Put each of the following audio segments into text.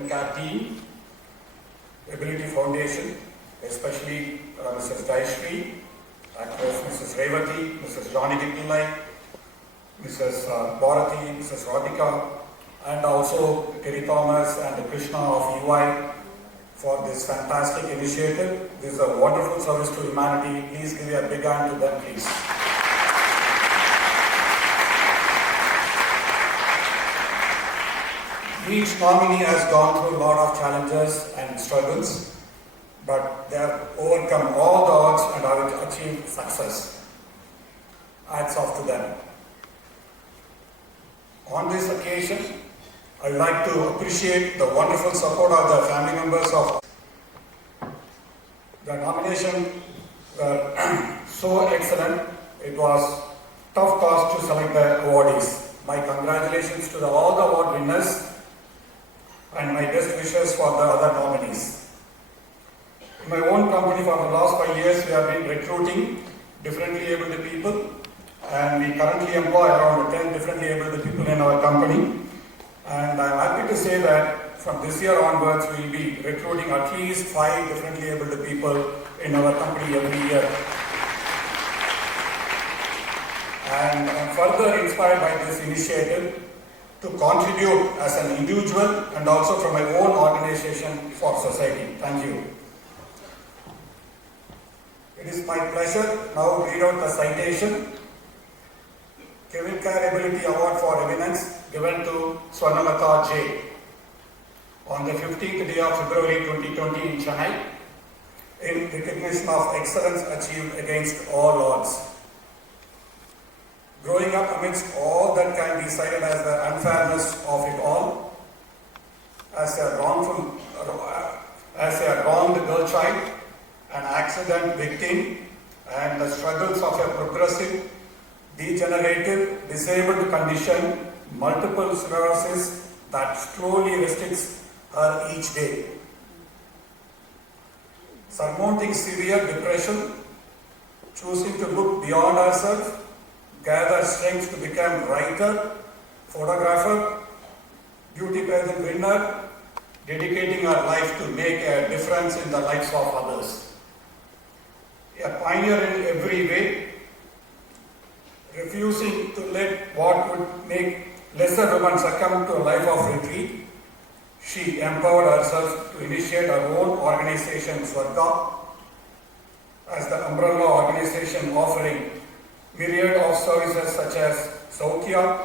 CavinKare team, Ability Foundation, especially Mrs. Jayashree, actress Mrs. Revati, Mrs. Johnny Pillai, Mrs. Bharati, Mrs. Radhika, and also Terry Thomas and Krishna of EY for this fantastic initiative. This is a wonderful service to humanity. Please give a big hand to them, please. Each nominee has gone through a lot of challenges and struggles, but they have overcome all the odds and have achieved success. Hats off to them. On this occasion, I would like to appreciate the wonderful support of the family members of the nomination. Were so excellent. It was tough task to select the awardees. My congratulations to all the award winners and my best wishes for the other nominees. In my own company for the last 5 years, we have been recruiting differently abled people, and we currently employ around 10 differently abled people in our company. And I'm happy to say that from this year onwards, we will be recruiting at least 5 differently abled people in our company every year. And I'm further inspired by this initiative to contribute as an individual and also from my own organization for society. Thank you. It is my pleasure now to read out the citation. CavinKare Ability Award for Eminence given to Swarnalatha J. on the 15th day of February 2020 in Chennai in recognition of excellence achieved against all odds. Growing up amidst all that can be cited as the unfairness of it all, as a wronged girl child, an accident victim, and the struggles of a progressive, degenerative, disabled condition, multiple sclerosis that slowly restricts her each day. Surmounting severe depression, choosing to look beyond herself, gather strength to become writer, photographer, beauty pageant winner, dedicating her life to make a difference in the lives of others. A pioneer in every way, refusing to let what would make lesser women succumb to a life of retreat, she empowered herself to initiate her own organization, Swarga, as the umbrella organization offering myriad of services such as Saukya,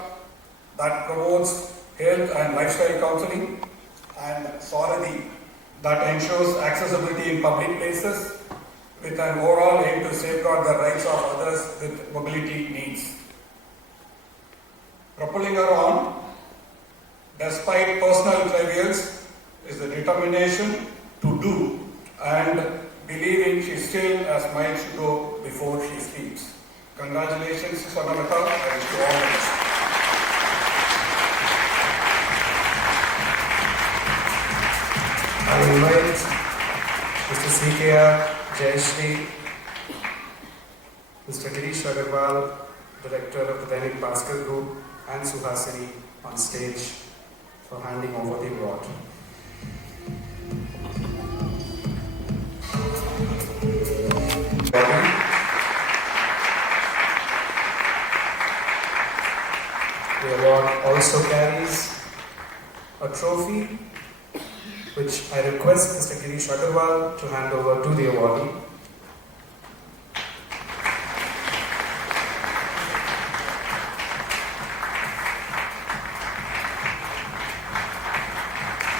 that promotes health and lifestyle counseling, and Saradhi, that ensures accessibility in public places with an overall aim to safeguard the rights of others with mobility needs. Propelling her on, despite personal trials, is the determination to do and believing she still has miles to go before she sleeps. Congratulations, Swarnalatha, and to all of us. I invite Mr. CKR, Jayashree, Mr. Girish Agarwal, Director of the Dainik Bhaskar Group, and Suhasini on stage for handing over the award. The award also carries a trophy which I request Mr. Girish Agarwal to hand over to the awardee.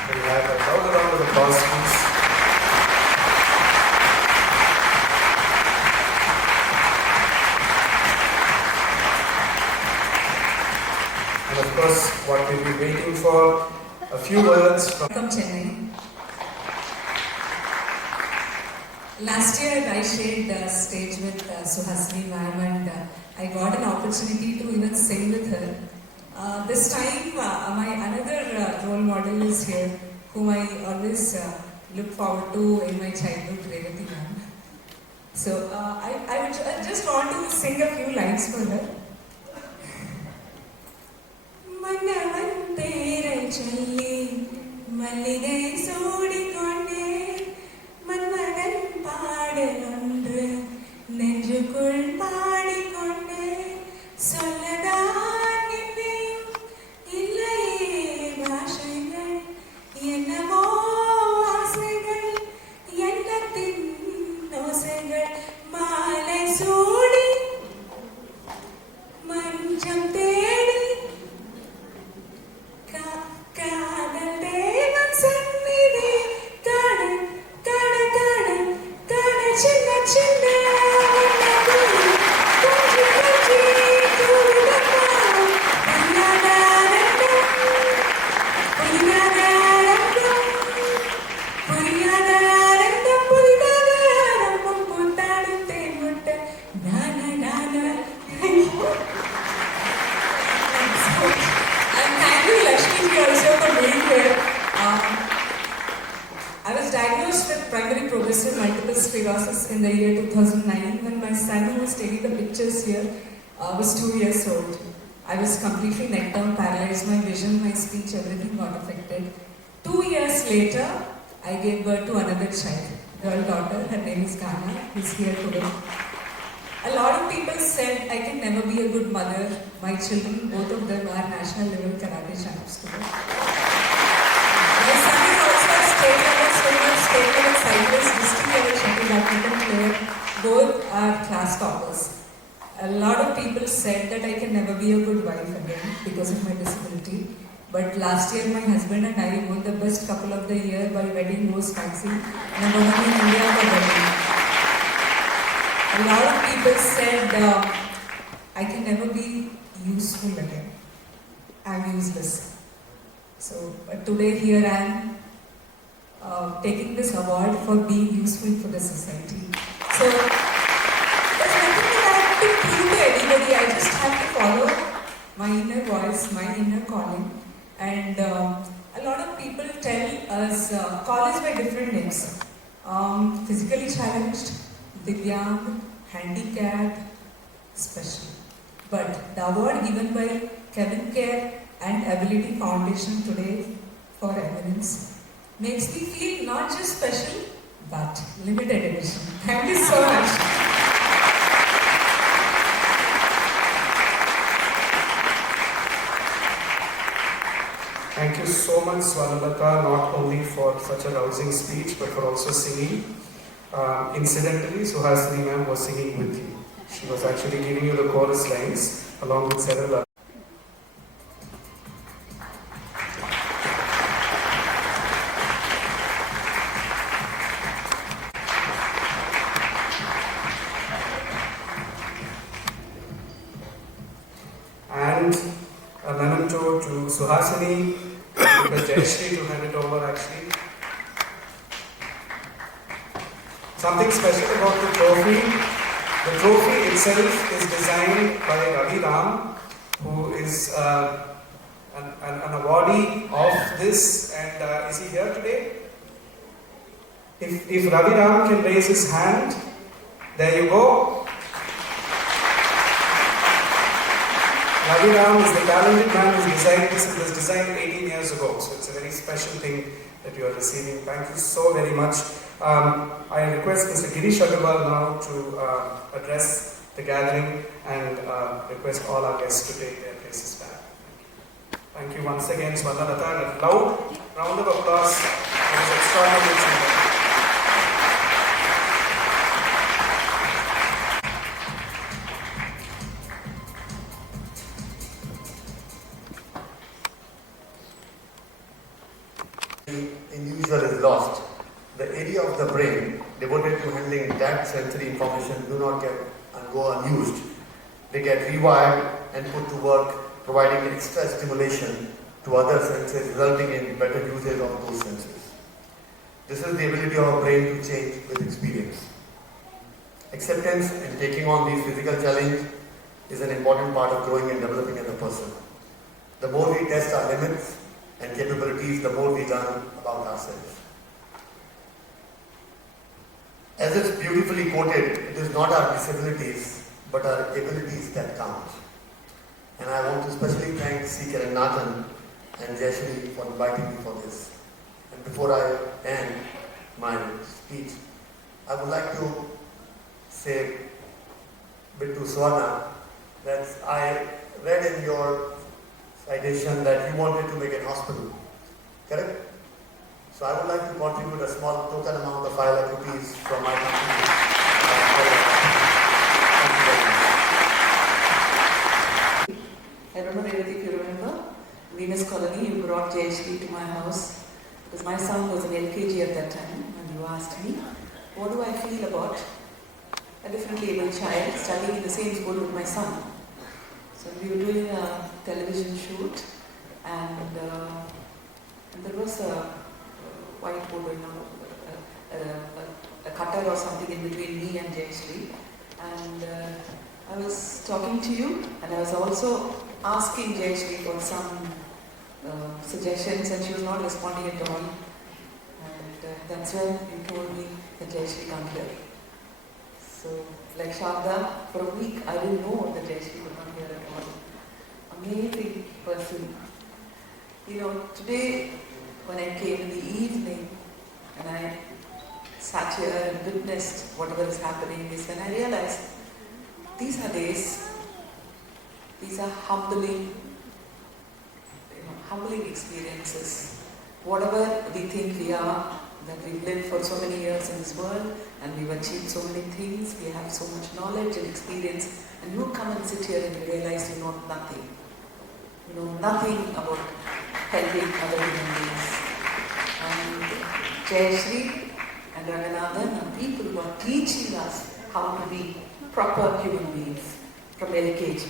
Can we have a loud round of applause, please? And of course, what we'll be waiting for, a few words from Chennai. Last year I shared the stage with Suhasini ma'am, and I got an opportunity to even sing with her. This time my another role model is here, whom I always look forward to in my childhood, Revati ma'am. So I just want to sing a few lines for her. Mannavan perai cholli mallige சின்ன வண்ணக்கிளி, கொஞ்சி கொஞ்சி தூவுதம்மா. புரியாத ஆனந்தம், புரியாத ஆனந்தம், புரியாத ஆனந்தம், புதிதாக ஆரம்பம் பூத்தாடும் தேன்முட்டை. நானா நானா. And thank you, Lakshmi ji, also for being here. I was diagnosed with primary progressive multiple sclerosis in the year 2009 when my son, who was taking the pictures here, was 2 years old. I was completely neck down, paralyzed. My vision, my speech, everything got affected. 2 years later, I gave birth to another child, girl daughter. Her name is Ghana. Who's here today. A lot of people said I can never be a good mother. My children, both of them, are national level karate champs today. My son is also a state level swimmer, state level cyclist, district level shuttle badminton player. Both are class toppers. A lot of people said that I can never be a good wife again because of my disability. But last year, my husband and I won the best couple of the year by Wedding Rose Magazine, number 1 in India for wedding. A lot of people said I can never be useful again. I'm useless. So today here I am taking this award for being useful for the society. So there's nothing that I have to prove to anybody. I just have to follow my inner voice, my inner calling. And a lot of people tell us, call us by different names. Physically challenged, Divyang, handicapped, special. But the award given by CavinKare and Ability Foundation today for eminence makes me feel not just special, but limited edition. Thank you so much. Thank you so much, Swarnalata, not only for such a rousing speech, but for also singing. Incidentally, Suhasini ma'am was singing with you. She was actually giving you the chorus lines along with several others. And a memento to Suhasini, because Jayashri to hand it over actually. Something special about the trophy. The trophy itself is designed by Ravi Ram, who is an awardee of this, and is he here today? If Ravi Ram can raise his hand, there you go. Ravi Ram is the talented man who designed this. It was designed 18 years ago, so it's a very special thing that you are receiving. Thank you so very much. I request Mr. Girish Agarwal now to address the gathering and request all our guests to take their places back. Thank you once again, Swarnalata, and a loud round of applause for this extraordinary singer. Individual is lost. The area of the brain devoted to handling that sensory information do not get and go unused. They get rewired and put to work, providing extra stimulation to other senses, resulting in better usage of those senses. This is the ability of our brain to change with experience. Acceptance and taking on these physical challenges is an important part of growing and developing as a person. The more we test our limits and capabilities, the more we learn about ourselves. As it's beautifully quoted, it is not our disabilities, but our abilities that count. And I want to especially thank C. Nathan and Jayashri for inviting me for this. And before I end my speech, I would like to say a bit to Swarna that I read in your citation that you wanted to make an hospital, correct? So I would like to contribute a small token amount of 5 lakh rupees from my company. I don't know Revati if you remember, Venus Colony, you brought JHD to my house because my son was in LKG at that time and you asked me, what do I feel about a differently abled child studying in the same school with my son. So we were doing a television shoot, and there was a whiteboard, a cutter or something in between me and Jayashree. And I was talking to you, and I was also asking Jayashree for some suggestions, and she was not responding at all. And that's when you told me that Jayashree can't hear. So, like Sharda, for a week I didn't know that Jayashree could not hear at all. Amazing person. You know, today when I came in the evening and I sat here and witnessed whatever is happening, is when I realized these are days, these are humbling experiences. Whatever we think we are, that we've lived for so many years in this world and we've achieved so many things, we have so much knowledge and experience, and you come and sit here and you realize you know nothing. You know nothing about helping other human beings. And Jayashree and Ranganathan are people who are teaching us how to be proper human beings from LKG.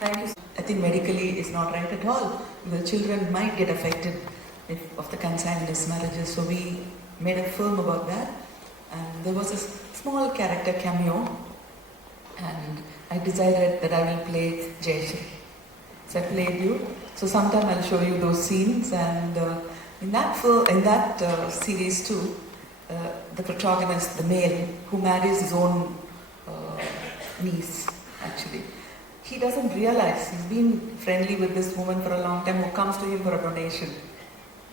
Thank you. I think medically is not right at all. The children might get affected of the consanguineous marriages, so we made a film about that. And there was a small character cameo, and I decided that I will play Jayashree. So I played you. So sometime I'll show you those scenes, and in that series too, the protagonist, the male, who marries his own niece, actually, he doesn't realize he's been friendly with this woman for a long time who comes to him for a donation.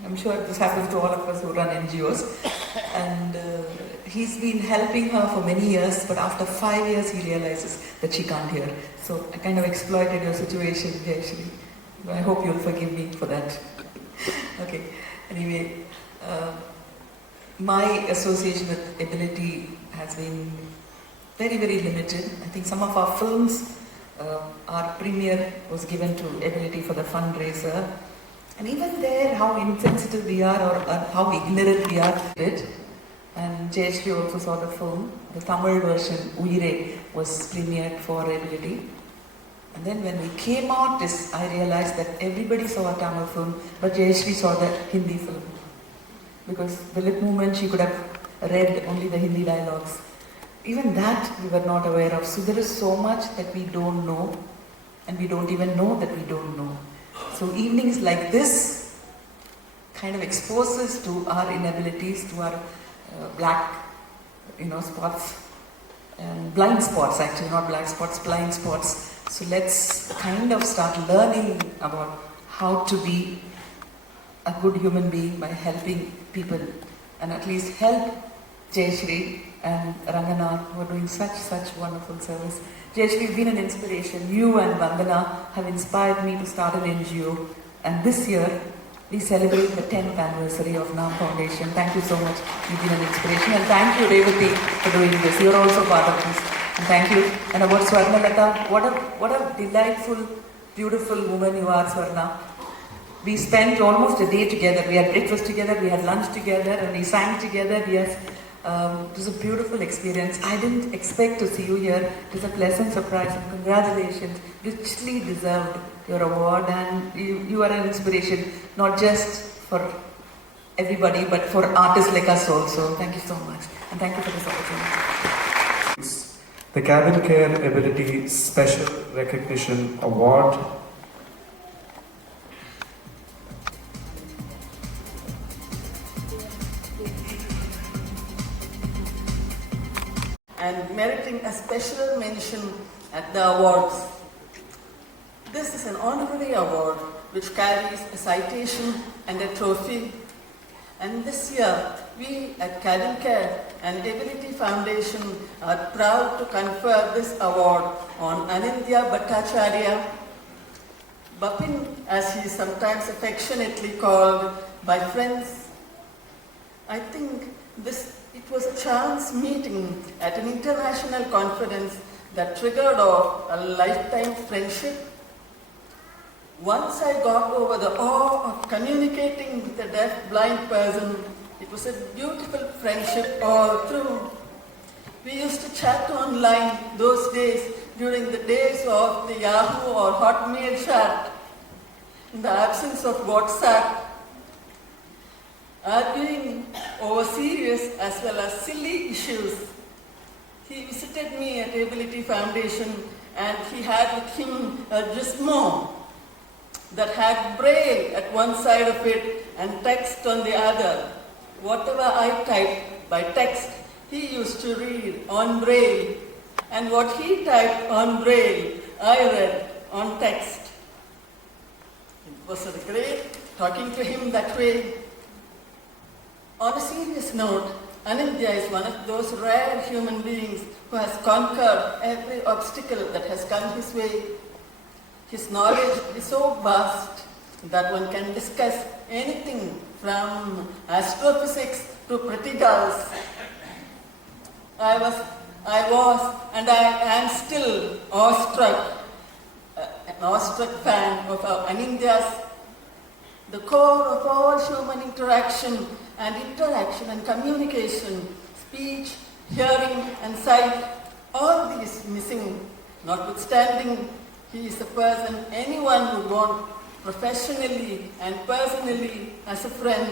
I'm sure this happens to all of us who run NGOs. And he's been helping her for many years, but after 5 years he realizes that she can't hear. So I kind of exploited your situation, Jayashree. I hope you'll forgive me for that. Okay, anyway, my association with Ability has been very, very limited. I think some of our films, our premiere was given to Ability for the fundraiser. And even there, how insensitive we are or how ignorant we are with it. And Jayashree also saw the film. The Tamil version, Uyire, was premiered for Ability. And then when we came out, I realized that everybody saw a Tamil film, but Jayashree saw the Hindi film. Because the lip movement, she could have read only the Hindi dialogues. Even that we were not aware of. So there is so much that we don't know, and we don't even know that we don't know. So evenings like this kind of exposes to our inabilities, to our black, spots, and blind spots actually, not black spots, blind spots. So let's kind of start learning about how to be a good human being by helping people, and at least help Jayashree and Ranganath, who are doing such wonderful service. Jayashree, you've been an inspiration. You and Vandana have inspired me to start an NGO, and this year we celebrate the 10th anniversary of NAM Foundation. Thank you so much. You've been an inspiration, and thank you, Revati, for doing this. You're also part of this. And thank you. And about Swarnalata, what a delightful, beautiful woman you are, Swarna. We spent almost a day together. We had breakfast together, we had lunch together, and we sang together. Yes, it was a beautiful experience. I didn't expect to see you here. It was a pleasant surprise, and congratulations. Richly deserved your award, and you are an inspiration, not just for everybody, but for artists like us also. Thank you so much, and thank you for this opportunity. The CavinKare Ability Special Recognition Award. And meriting a special mention at the awards. This is an honorary award which carries a citation and a trophy. And this year, we at CavinKare and Ability Foundation are proud to confer this award on Anindya Bhattacharya, Bapin, as he is sometimes affectionately called by friends. I think it was a chance meeting at an international conference that triggered off a lifetime friendship. Once I got over the awe of communicating with a deaf-blind person, it was a beautiful friendship all through. We used to chat online those days during the days of the Yahoo or Hotmail chat, in the absence of WhatsApp, arguing over serious as well as silly issues. He visited me at Ability Foundation and he had with him a gizmo that had braille at one side of it and text on the other. Whatever I typed by text, he used to read on braille, and what he typed on braille, I read on text. It was great talking to him that way. On a serious note, Anindya is one of those rare human beings who has conquered every obstacle that has come his way. His knowledge is so vast that one can discuss anything from astrophysics to pretty girls. I was and I am still awestruck, an awestruck fan of Anindya's, the core of all human interaction and communication, speech, hearing and sight, all these missing. Notwithstanding, he is a person anyone would want professionally and personally as a friend,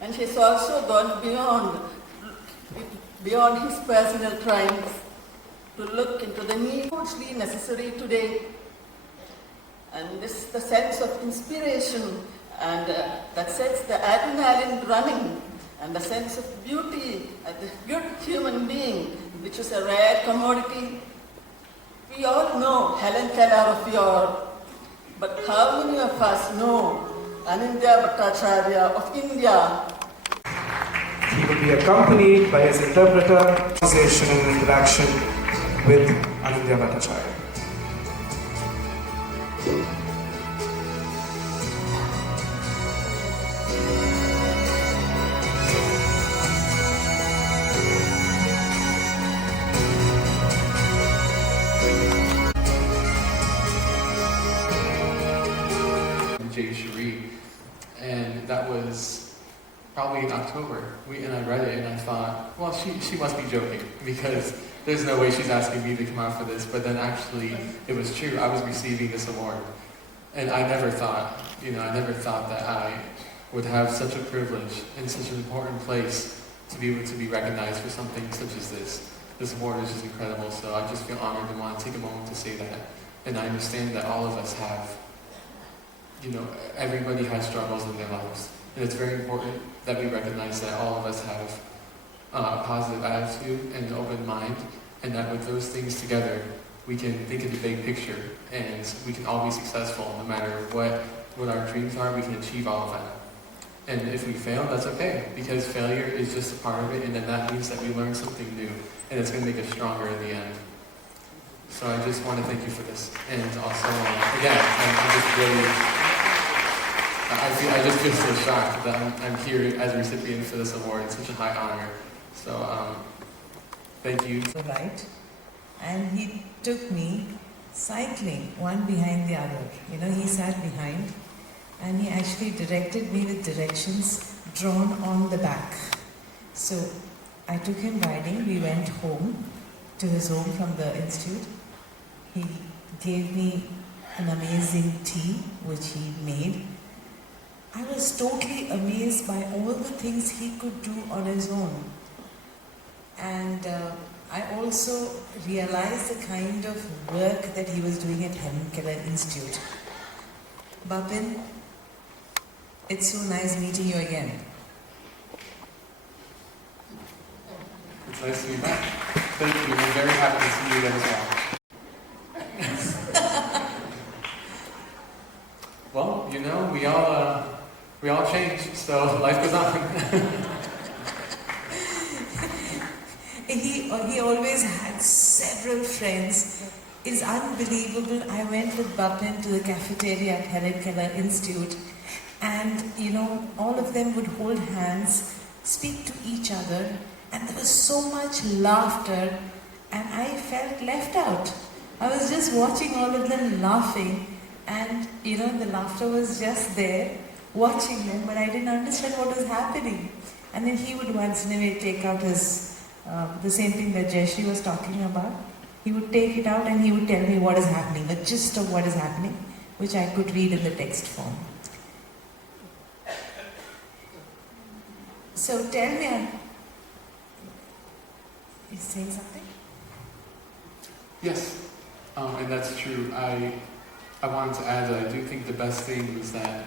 and he has also gone beyond his personal crimes to look into the need hugely necessary today. And this is the sense of inspiration and that sets the adrenaline running, and the sense of beauty as a good human being, which is a rare commodity. We all know Helen Keller of yore, but how many of us know Anindya Bhattacharya of India? He will be accompanied by his interpreter, conversation and interaction with Anindya Bhattacharya. And that was probably in October. And I read it and I thought, well, she must be joking, because there's no way she's asking me to come out for this. But then actually, it was true. I was receiving this award. And I never thought that I would have such a privilege in such an important place to be able to be recognized for something such as this. This award is just incredible, so I just feel honored and want to take a moment to say that. And I understand that all of us have, everybody has struggles in their lives. And it's very important that we recognize that all of us have a positive attitude and an open mind, and that with those things together, we can think of the big picture, and we can all be successful no matter what our dreams are. We can achieve all of that. And if we fail, that's okay, because failure is just a part of it, and then that means that we learn something new, and it's going to make us stronger in the end. So I just want to thank you for this. And also, again, I just feel so shocked that I'm here as a recipient for this award. It's such a high honor. So, thank you. Right. And he took me cycling, one behind the other. He sat behind, and he actually directed me with directions drawn on the back. So I took him riding. We went home, to his home from the institute. He gave me an amazing tea, which he made. I was totally amazed by all the things he could do on his own. And I also realized the kind of work that he was doing at CavinKare Institute. Bapin, it's so nice meeting you again. It's nice to be back. Thank you. I'm very happy to see you again as well. Well, we all change, so life goes on. He always had several friends. It's unbelievable. I went with Bapin to the cafeteria at CavinKare Institute, and all of them would hold hands, speak to each other, and there was so much laughter, and I felt left out. I was just watching all of them laughing, and the laughter was just there, watching them, but I didn't understand what was happening. And then he would once in a way take out his the same thing that Jayashree was talking about. He would take it out and he would tell me what is happening, the gist of what is happening, which I could read in the text form. So tell me, is saying something? Yes, and that's true. I wanted to add that I do think the best thing was that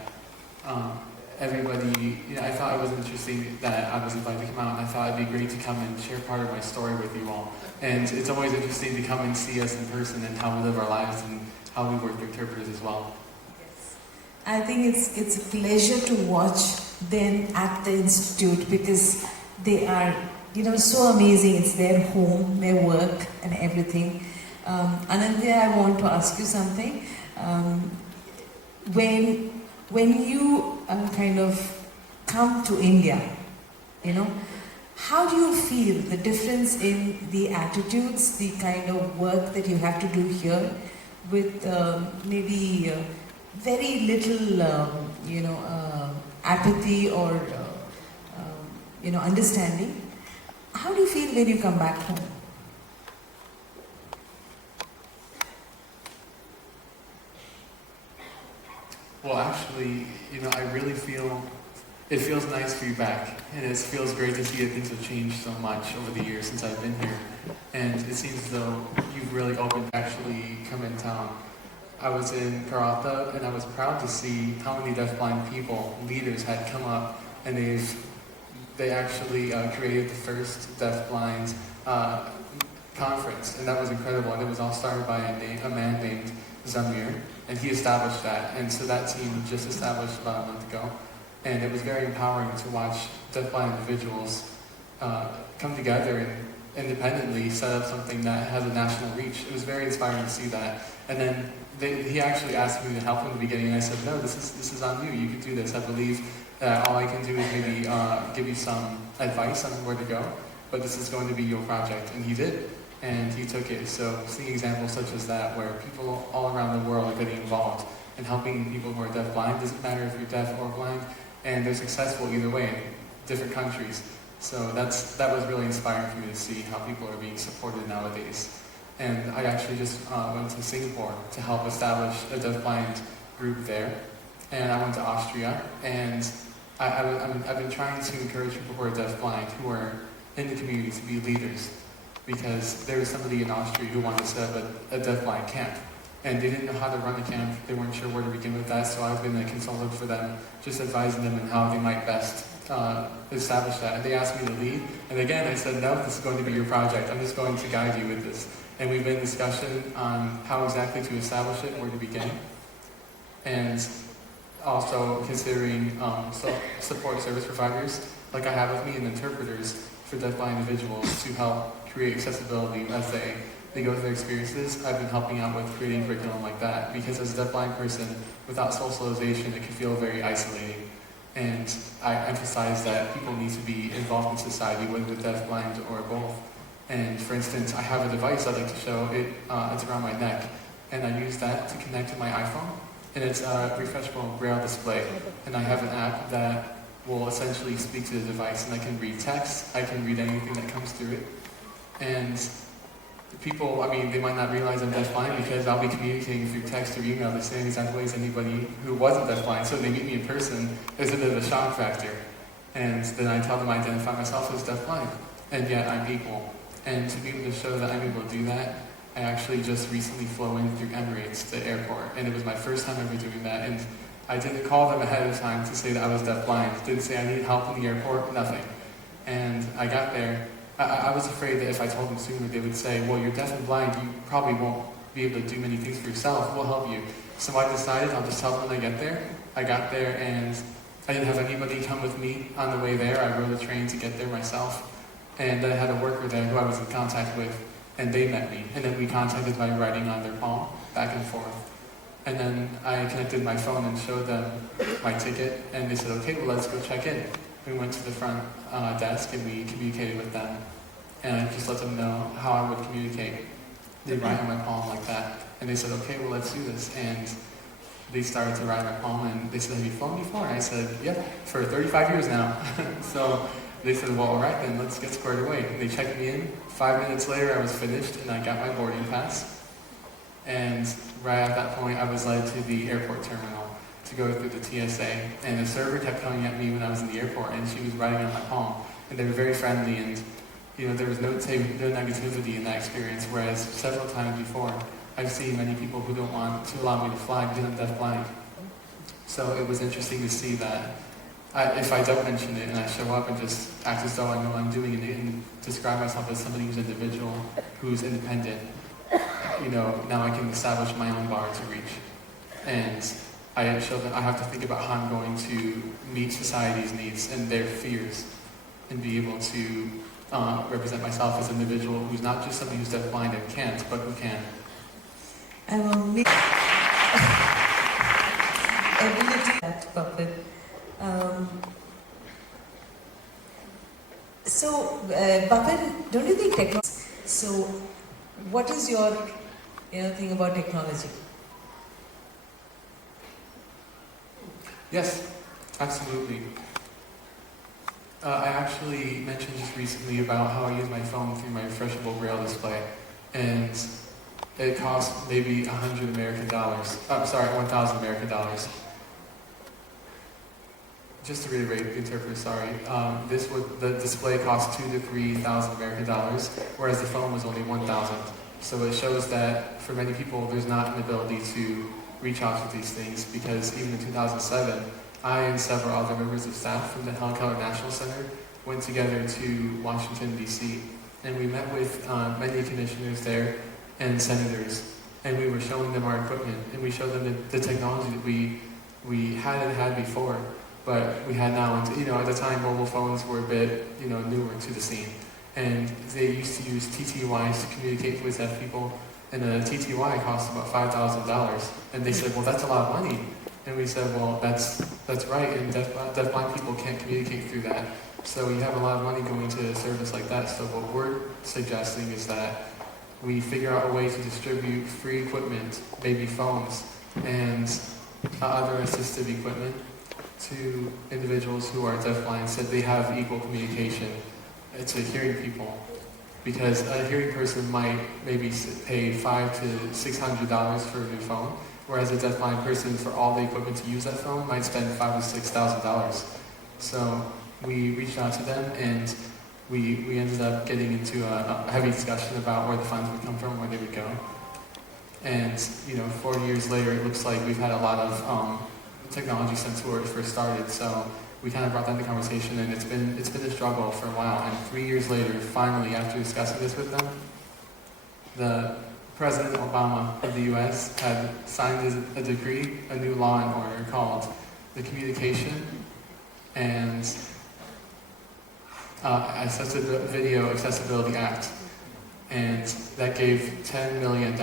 everybody, I thought it was interesting that I was invited to come out, and I thought it'd be great to come and share part of my story with you all. And it's always interesting to come and see us in person and how we live our lives and how we work with interpreters as well. Yes. I think it's a pleasure to watch them at the Institute because they are, so amazing. It's their home, their work and everything. Anandya, I want to ask you something. When you kind of come to India, how do you feel the difference in the attitudes, the kind of work that you have to do here with maybe very little, apathy or, understanding? How do you feel when you come back home? Well, actually, I really feel it feels nice to be back, and it feels great to see that things have changed so much over the years since I've been here. And it seems as though you've really opened to actually come in town. I was in Karata, and I was proud to see how many deafblind people, leaders, had come up, and they actually created the first deafblind conference, and that was incredible. And it was all started by a man named Zamir, and he established that. And so that team just established about a month ago. And it was very empowering to watch deafblind individuals come together and independently set up something that has a national reach. It was very inspiring to see that. And then he actually asked me to help him in the beginning, and I said, no, this is on you. You can do this. I believe that all I can do is maybe give you some advice on where to go, but this is going to be your project. And he did. And he took it. So seeing examples such as that, where people all around the world are getting involved and helping people who are deaf-blind, doesn't matter if you're deaf or blind, and they're successful either way in different countries. So that was really inspiring for me to see how people are being supported nowadays. And I actually just went to Singapore to help establish a deaf-blind group there. And I went to Austria, and I've been trying to encourage people who are deaf-blind, who are in the community, to be leaders. Because there was somebody in Austria who wanted to set up a deafblind camp. And they didn't know how to run a camp. They weren't sure where to begin with that, so I've been a consultant for them, just advising them on how they might best establish that. And they asked me to lead, and again, I said, no, this is going to be your project. I'm just going to guide you with this. And we've been in discussion on how exactly to establish it, where to begin. And also considering support service providers, like I have with me, and interpreters for deafblind individuals to help create accessibility as they go through their experiences. I've been helping out with creating curriculum like that, because as a deafblind person, without socialization, it can feel very isolating. And I emphasize that people need to be involved in society, whether they're deafblind or both. And for instance, I have a device I'd like to show. It's around my neck, and I use that to connect to my iPhone, and it's a refreshable braille display. And I have an app that will essentially speak to the device, and I can read text, I can read anything that comes through it. And people, they might not realize I'm deafblind because I'll be communicating through text or email the same exact way as anybody who wasn't deafblind. So they meet me in person, there's a bit of a shock factor. And then I tell them I identify myself as deafblind, and yet I'm equal. And to be able to show that I'm able to do that, I actually just recently flew in through Emirates to the airport, and it was my first time ever doing that. And I didn't call them ahead of time to say that I was deafblind. Didn't say I needed help in the airport, nothing. And I got there. I was afraid that if I told them sooner, they would say, well, you're deaf and blind, you probably won't be able to do many things for yourself, we'll help you. So I decided I'll just tell them when I get there. I got there, and I didn't have anybody come with me on the way there. I rode a train to get there myself. And I had a worker there who I was in contact with, and they met me. And then we contacted by writing on their palm, back and forth. And then I connected my phone and showed them my ticket, and they said, okay, well, let's go check in. We went to the front desk, and we communicated with them. And I just let them know how I would communicate. They write on my palm like that. And they said, okay, well, let's do this. And they started to write on my palm, and they said, have you flown before? And I said, yeah, for 35 years now. So they said, well, all right then, let's get squared away. And they checked me in. 5 minutes later, I was finished, and I got my boarding pass. And right at that point, I was led to the airport terminal to go through the TSA. And the server kept coming at me when I was in the airport, and she was writing on my palm. And they were very friendly, and there was no negativity in that experience, whereas several times before, I've seen many people who don't want to allow me to fly because I'm deafblind. So it was interesting to see that if I don't mention it and I show up and just act as though I know what I'm doing and describe myself as somebody who's individual, who's independent, now I can establish my own bar to reach. And I show them I have to think about how I'm going to meet society's needs and their fears and be able to represent myself as an individual who's not just somebody who's deafblind and can't, but who can. I will make ability that puppet. Puppet, don't you think technology? So, what is your thing about technology? Yes, absolutely. I actually mentioned just recently about how I use my phone through my refreshable braille display, and it costs maybe $1,000 American. Just to reiterate, the interpreter, sorry. The display cost $2,000 to $3,000 American, whereas the phone was only $1,000. So it shows that for many people, there's not an ability to reach out to these things, because even in 2007, I and several other members of staff from the Helen Keller National Center went together to Washington, D.C., and we met with many commissioners there and senators, and we were showing them our equipment, and we showed them the technology that we hadn't had before, but we had now. And at the time, mobile phones were a bit newer to the scene, and they used to use TTYs to communicate with deaf people, and a TTY cost about $5,000, and they said, well, that's a lot of money. And we said, well, that's right, and deafblind people can't communicate through that. So you have a lot of money going to a service like that. So what we're suggesting is that we figure out a way to distribute free equipment, maybe phones, and other assistive equipment to individuals who are deafblind, so they have equal communication to hearing people. Because a hearing person might maybe pay $500 to $600 for a new phone, whereas a deafblind person, for all the equipment to use that phone, might spend $5,000 to $6,000. So we reached out to them, and we ended up getting into a heavy discussion about where the funds would come from, where they would go. And 4 years later, it looks like we've had a lot of technology since where it first started. So we kind of brought that into conversation, and it's been a struggle for a while. And 3 years later, finally, after discussing this with them, the President Obama of the U.S. had signed a decree, a new law and order called the Communication and Video Accessibility Act, and that gave $10 million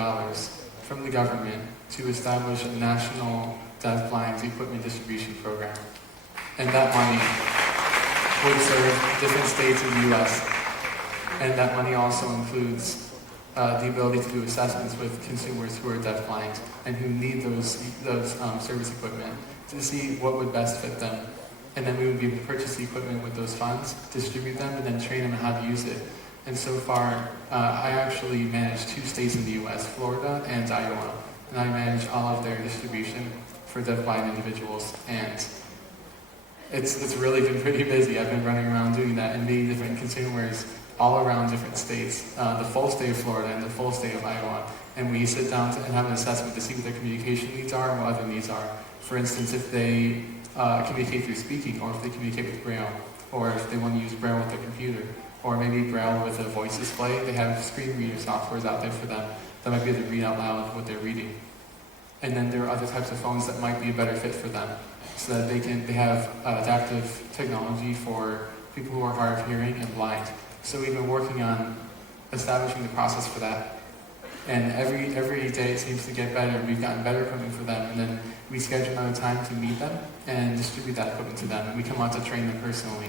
from the government to establish a national deafblind equipment distribution program. And that money would serve different states in the U.S. And that money also includes the ability to do assessments with consumers who are deafblind and who need those service equipment to see what would best fit them. And then we would be able to purchase the equipment with those funds, distribute them, and then train them on how to use it. And so far, I actually manage 2 states in the U.S., Florida and Iowa. And I manage all of their distribution for deafblind individuals. And it's really been pretty busy. I've been running around doing that and meeting different consumers all around different states, the full state of Florida and the full state of Iowa. And we sit down and have an assessment to see what their communication needs are and what other needs are. For instance, if they communicate through speaking, or if they communicate with Braille, or if they want to use Braille with their computer, or maybe Braille with a voice display. They have screen reader softwares out there for them that might be able to read out loud what they're reading. And then there are other types of phones that might be a better fit for them, so that they have adaptive technology for people who are hard of hearing and blind. So we've been working on establishing the process for that. And every day it seems to get better. We've gotten better equipment for them, and then we schedule another time to meet them and distribute that equipment to them. And we come out to train them personally.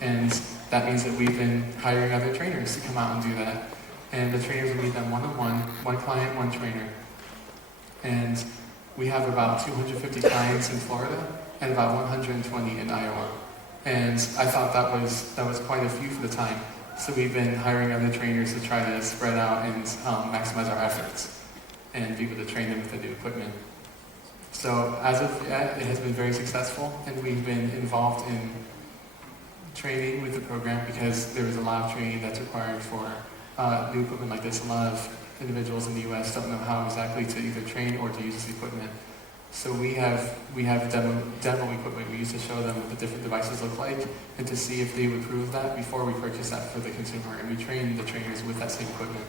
And that means that we've been hiring other trainers to come out and do that. And the trainers will meet them one-on-one, one client, one trainer. And we have about 250 clients in Florida and about 120 in Iowa. And I thought that was quite a few for the time. So we've been hiring other trainers to try to spread out and maximize our efforts and be able to train them with the new equipment. So as of yet, it has been very successful, and we've been involved in training with the program because there is a lot of training that's required for new equipment like this. A lot of individuals in the U.S. don't know how exactly to either train or to use this equipment. So we have demo equipment. We used to show them what the different devices look like and to see if they would approve that before we purchase that for the consumer. And we train the trainers with that same equipment.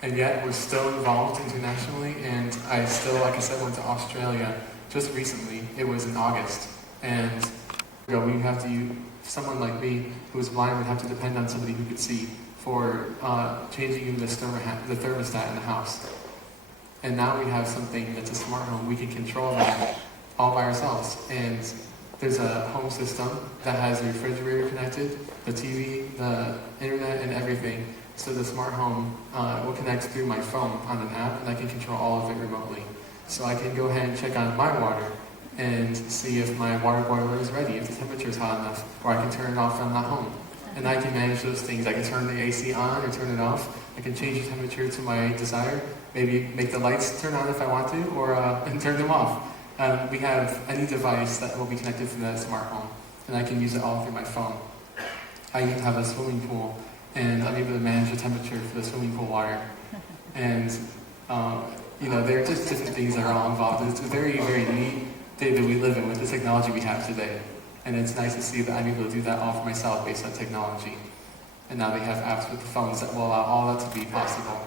And yet we're still involved internationally, and I still, like I said, went to Australia just recently. It was in August. And we have to, someone like me who is blind would have to depend on somebody who could see for changing the thermostat in the house. And now we have something that's a smart home. We can control that all by ourselves. And there's a home system that has the refrigerator connected, the TV, the internet, and everything. So the smart home will connect through my phone on an app, and I can control all of it remotely. So I can go ahead and check on my water and see if my water boiler is ready, if the temperature is hot enough, or I can turn it off when I'm not home. And I can manage those things. I can turn the AC on or turn it off. I can change the temperature to my desire. Maybe make the lights turn on if I want to, or and turn them off. We have any device that will be connected to that smart home, and I can use it all through my phone. I even have a swimming pool, and I'm able to manage the temperature for the swimming pool water. And there are just different things that are all involved. It's a very, very neat day that we live in with the technology we have today. And it's nice to see that I'm able to do that all for myself based on technology. And now they have apps with the phones that will allow all that to be possible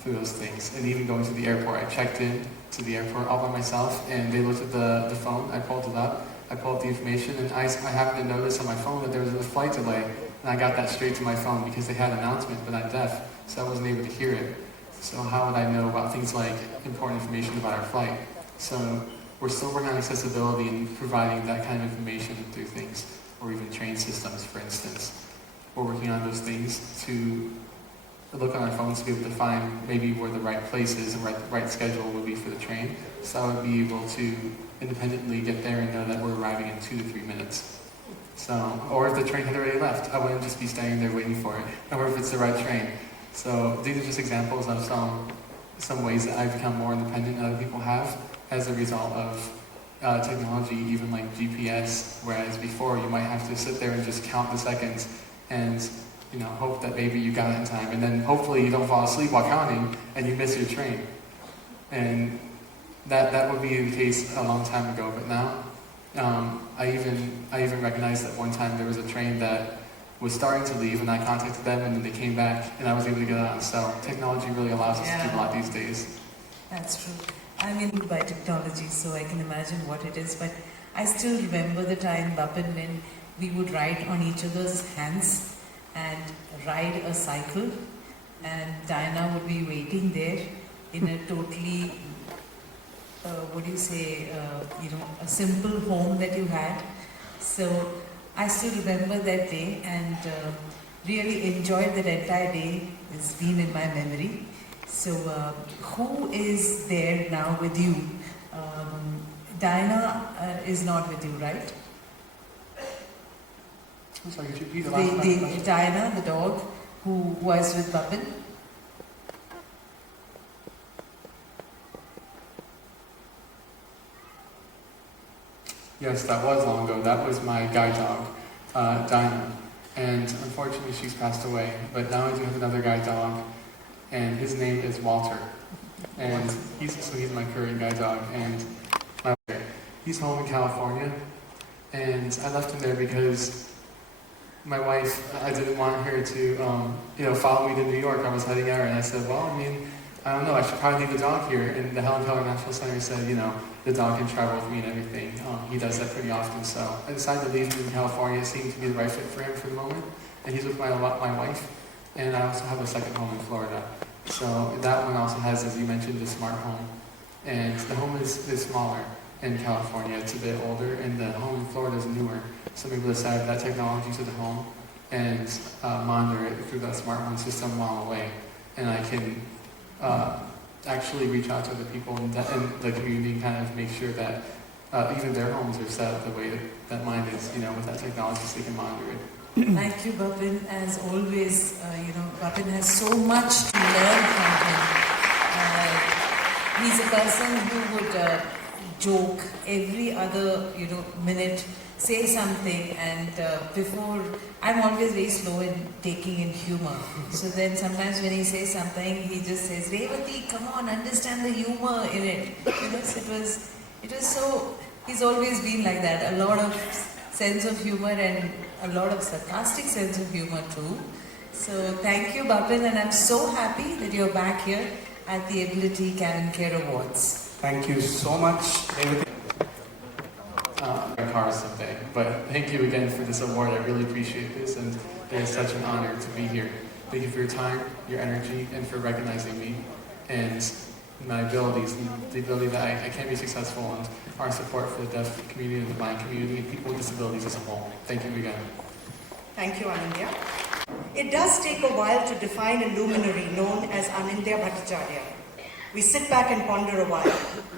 through those things. And even going to the airport, I checked in to the airport all by myself, and they looked at the phone, I pulled it up, I pulled the information, and I happened to notice on my phone that there was a flight delay, and I got that straight to my phone because they had an announcement, but I'm deaf, so I wasn't able to hear it. So how would I know about things like important information about our flight? So we're still working on accessibility and providing that kind of information through things, or even train systems, for instance. We're working on those things to look on our phones to be able to find maybe where the right place is and right schedule would be for the train. So I would be able to independently get there and know that we're arriving in 2 to 3 minutes. So, or if the train had already left, I wouldn't just be standing there waiting for it, or if it's the right train. So these are just examples of some ways that I've become more independent than other people have as a result of technology, even like GPS, whereas before you might have to sit there and just count the seconds and hope that maybe you got it in time, and then hopefully you don't fall asleep while counting and you miss your train. And that would be the case a long time ago, but now I even recognized that one time there was a train that was starting to leave, and I contacted them, and then they came back, and I was able to get on. So technology really allows us to do a lot these days. That's true. I'm in by technology, so I can imagine what it is. But I still remember the time, Bapan, when we would ride on each other's hands and ride a cycle, and Diana would be waiting there in a totally, a simple home that you had. So I still remember that day and really enjoyed that entire day. It's been in my memory. So who is there now with you? Diana is not with you, right? I'm sorry, could you repeat the last question? Diana, the dog, who was with Bapan. Yes, that was long ago. That was my guide dog, Dinah. And unfortunately, she's passed away. But now I do have another guide dog, and his name is Walter. And he's my current guide dog. And he's home in California. And I left him there because my wife, I didn't want her to, follow me to New York. I was heading out, and I said, well, I don't know, I should probably leave the dog here. And the Helen Keller National Center said, the dog can travel with me and everything. He does that pretty often. So I decided to leave him in California. It seemed to be the right fit for him for the moment. And he's with my wife. And I also have a second home in Florida. So that one also has, as you mentioned, a smart home. And the home is smaller in California. It's a bit older. And the home in Florida is newer. So I'm able to set that technology to the home and monitor it through that smart home system while I'm away. And I can actually reach out to other people in the community and kind of make sure that even their homes are set up the way that mine is, with that technology so they can monitor it. Thank you, Bapin. As always, Bapin has so much to learn from him. He's a person who would joke every other, minute, say something, and before, I'm always very slow in taking in humor. So then sometimes when he says something, he just says, Revati, come on, understand the humor in it. So it was so, he's always been like that, a lot of sense of humor and a lot of sarcastic sense of humor too. So thank you, Bapin, and I'm so happy that you're back here at the Ability CavinKare Awards. Thank you so much, Revati. Car someday. But thank you again for this award. I really appreciate this, and it is such an honor to be here. Thank you for your time, your energy, and for recognizing me and my abilities, and the ability that I can be successful, and our support for the deaf community and the blind community and people with disabilities as a whole. Thank you again. Thank you, Anindya. It does take a while to define a luminary known as Anindya Bhattacharya. We sit back and ponder a while.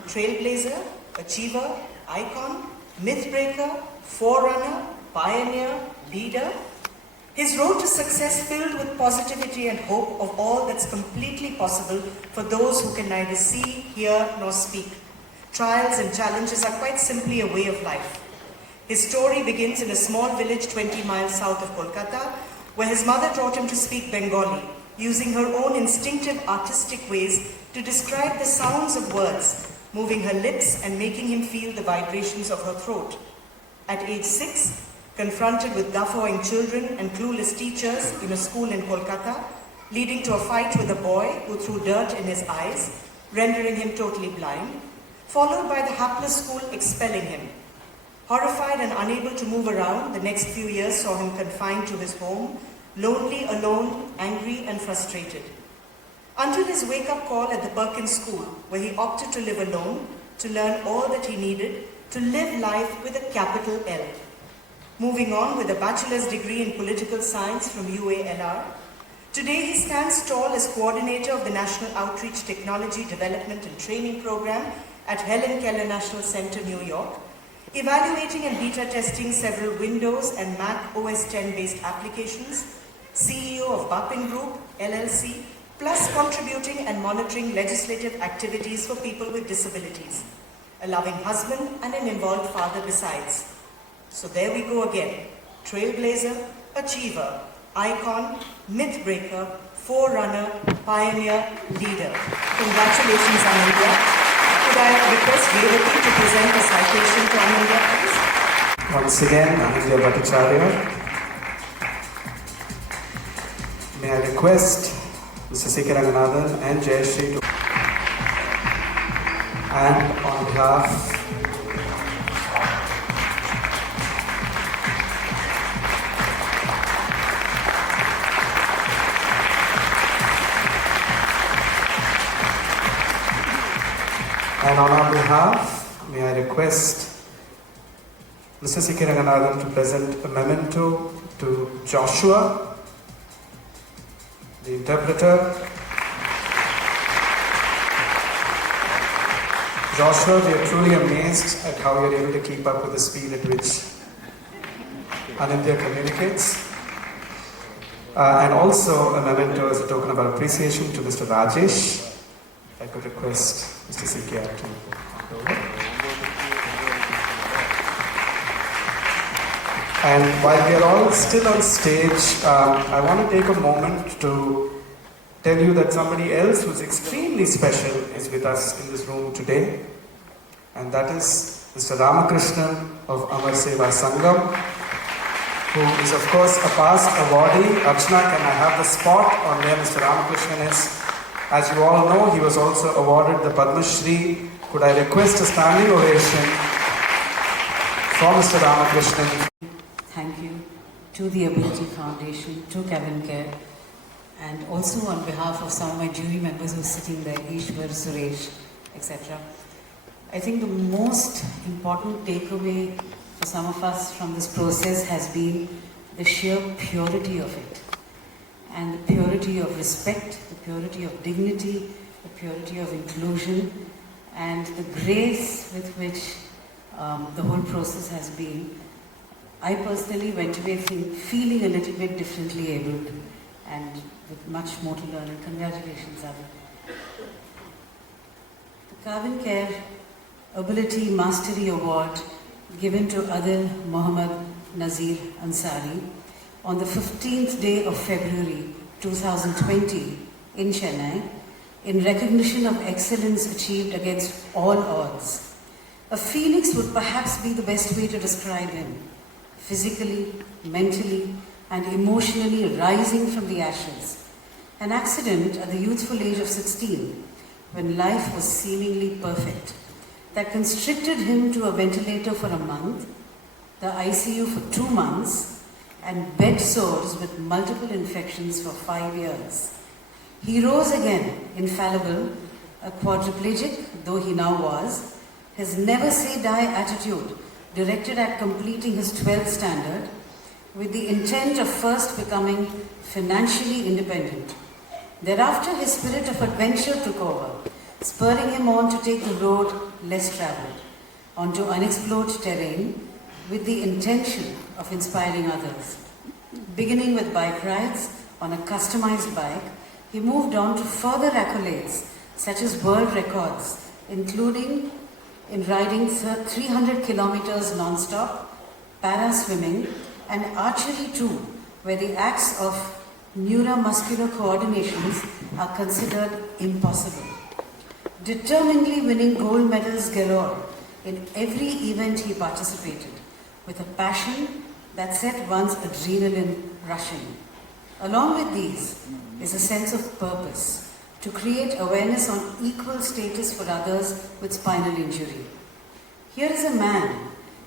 Trailblazer, achiever, icon, mythbreaker, forerunner, pioneer, leader. His road to success filled with positivity and hope of all that's completely possible for those who can neither see, hear, nor speak. Trials and challenges are quite simply a way of life. His story begins in a small village 20 miles south of Kolkata, where his mother taught him to speak Bengali, using her own instinctive artistic ways to describe the sounds of words, moving her lips and making him feel the vibrations of her throat. At age 6, confronted with guffawing children and clueless teachers in a school in Kolkata, leading to a fight with a boy who threw dirt in his eyes, rendering him totally blind, followed by the hapless school expelling him. Horrified and unable to move around, the next few years saw him confined to his home, lonely, alone, angry and frustrated. Until his wake-up call at the Perkins School, where he opted to live alone, to learn all that he needed, to live life with a capital L. Moving on with a bachelor's degree in political science from UALR, today he stands tall as coordinator of the National Outreach Technology Development and Training Program at Helen Keller National Center, New York, evaluating and beta testing several Windows and Mac OS X based applications, CEO of Bapin Group, LLC, plus contributing and monitoring legislative activities for people with disabilities, a loving husband and an involved father besides. So there we go again, trailblazer, achiever, icon, mythbreaker, forerunner, pioneer, leader. Congratulations, Anindya. Could I request Revati to present a citation to Anindya, please? Once again, Anindya Bhattacharya. May I request Mr. C.K. Ranganathan and Jayashree to, and on behalf and on our behalf, may I request Mr. C.K. Ranganathan to present a memento to Joshua, the interpreter. Joshua, we are truly amazed at how you're able to keep up with the speed at which Anindya communicates. And also a memento as a token of our appreciation to Mr. Rajesh. I could request Mr. C.K. to come over. And while we are all still on stage, I want to take a moment to tell you that somebody else who's extremely special is with us in this room today. And that is Mr. Ramakrishnan of Amar Seva Sangam, who is of course a past awardee. Archana, can I have the spot on where Mr. Ramakrishnan is? As you all know, he was also awarded the Padma Shri. Could I request a standing ovation for Mr. Ramakrishnan? Thank you to the Ability Foundation, to CavinKare, and also on behalf of some of my jury members who are sitting there, Ishwar, Suresh, etc. I think the most important takeaway for some of us from this process has been the sheer purity of it, and the purity of respect, the purity of dignity, the purity of inclusion, and the grace with which the whole process has been. I personally went away feeling a little bit differently abled and with much more to learn. And congratulations, Adil. The CavinKare Ability Mastery Award given to Adil Mohammad Nazir Ansari on the 15th day of February 2020 in Chennai in recognition of excellence achieved against all odds. A phoenix would perhaps be the best way to describe him. Physically, mentally, and emotionally rising from the ashes. An accident at the youthful age of 16, when life was seemingly perfect, that constricted him to a ventilator for a month, the ICU for 2 months, and bed sores with multiple infections for 5 years. He rose again, infallible, a quadriplegic, though he now was, his never say die attitude directed at completing his 12th standard with the intent of first becoming financially independent. Thereafter, his spirit of adventure took over, spurring him on to take the road less travelled, onto unexplored terrain with the intention of inspiring others. Beginning with bike rides on a customized bike, he moved on to further accolades such as world records, including in riding 300 kilometers non-stop, para-swimming, and archery too, where the acts of neuromuscular coordinations are considered impossible. Determinedly winning gold medals galore in every event he participated, with a passion that set one's adrenaline rushing. Along with these is a sense of purpose, to create awareness on equal status for others with spinal injury. Here is a man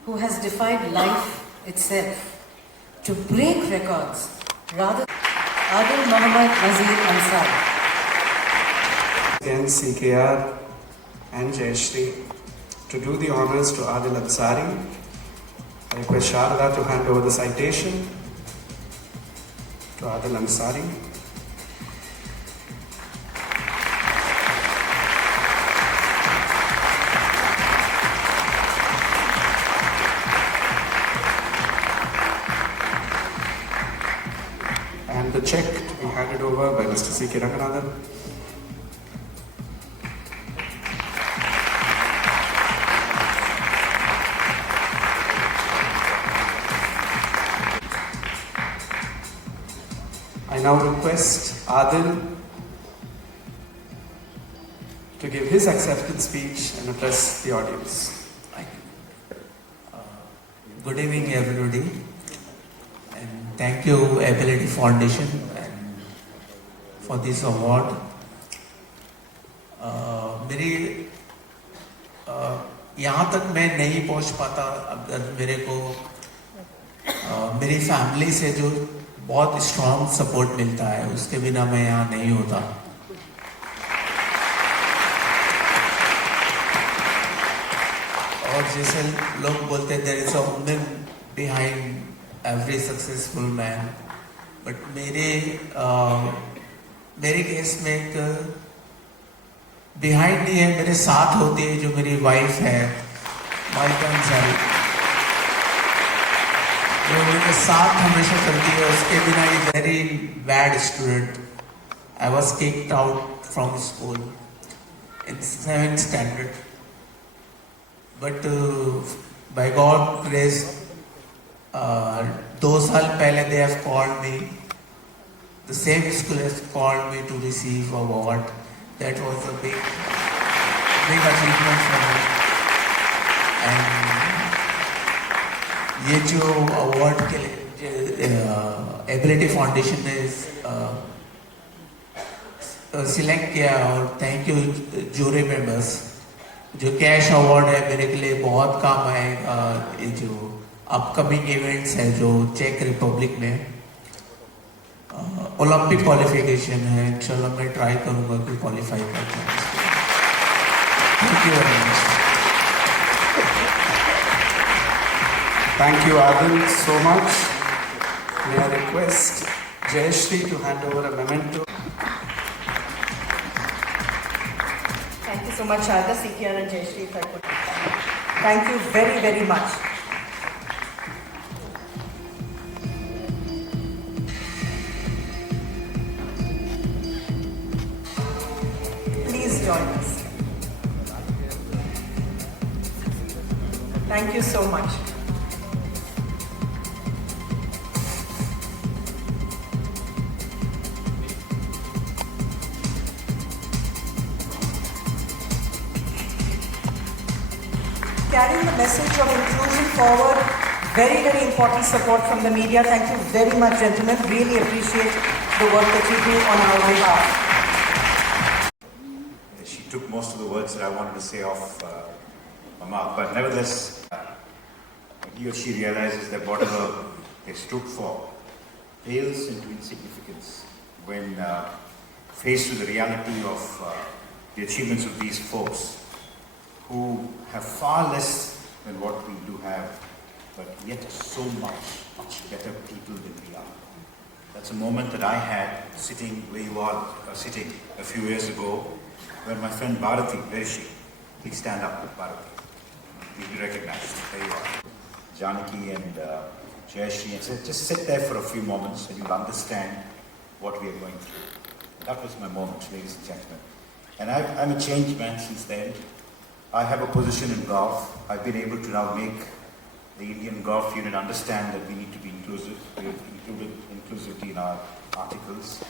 who has defied life itself to break records rather. Adil Mohammad Nazir Ansari. Again, CKR and Jayashri to do the honors to Adil Ansari. I request Sharada to hand over the citation to Adil Ansari. And the check to be handed over by Mr. C.K. Ranganathan. I now request Adil to give his acceptance speech and address the audience. Good evening, everybody. And thank you, Ability Foundation, and for this award. मेरी यहाँ तक मैं नहीं पहुँच पाता अगर मेरे को मेरी फैमिली से जो बहुत स्ट्रॉन्ग सपोर्ट मिलता है, उसके बिना मैं यहाँ नहीं होता. और जैसे लोग बोलते हैं, there is a woman behind every successful man, but मेरे केस में एक बिहाइंड नहीं है, मेरे साथ होती है, जो मेरी वाइफ है, माइका अंसारी, जो मेरे साथ हमेशा चलती है. उसके बिना ये very bad student. I was kicked out from school in 7th standard. But by God grace, 2 साल पहले they have called me. The same school has called me to receive award. That was a big achievement for me. And ये जो award के लिए Ability Foundation ने select किया, और thank you jury members. जो कैश अवार्ड है मेरे के लिए बहुत काम आएगा. ये जो अपकमिंग इवेंट्स है जो चेक रिपब्लिक में, ओलंपिक क्वालिफिकेशन है, चलो मैं ट्राई करूंगा कि क्वालिफाई कर पाऊँ. Thank you very much. Thank you, Adil, so much. May I request Jayashri to hand over a memento. Thank you so much, Sharda, CKR and Jayashri, if I could. Thank you very, very much. Please join us. Thank you so much. Carrying the message of inclusion forward, very, very important support from the media. Thank you very much, gentlemen. Really appreciate the work that you do on our behalf. She took most of the words that I wanted to say off my mouth, but nevertheless, when he or she realizes that whatever they stood for pales into insignificance when faced with the reality of the achievements of these folks who have far less than what we do have, but yet so much better people than we are. That's a moment that I had sitting where you are sitting a few years ago, when my friend Bharati, where is she? Please stand up, Bharati. You'll be recognized. There you are. Janaki and Jayashri. And so just sit there for a few moments and you'll understand what we are going through. That was my moment, ladies and gentlemen. And I'm a changed man since then. I have a position in golf. I've been able to now make the Indian Golf Union understand that we need to be inclusive. We have included inclusivity in our articles.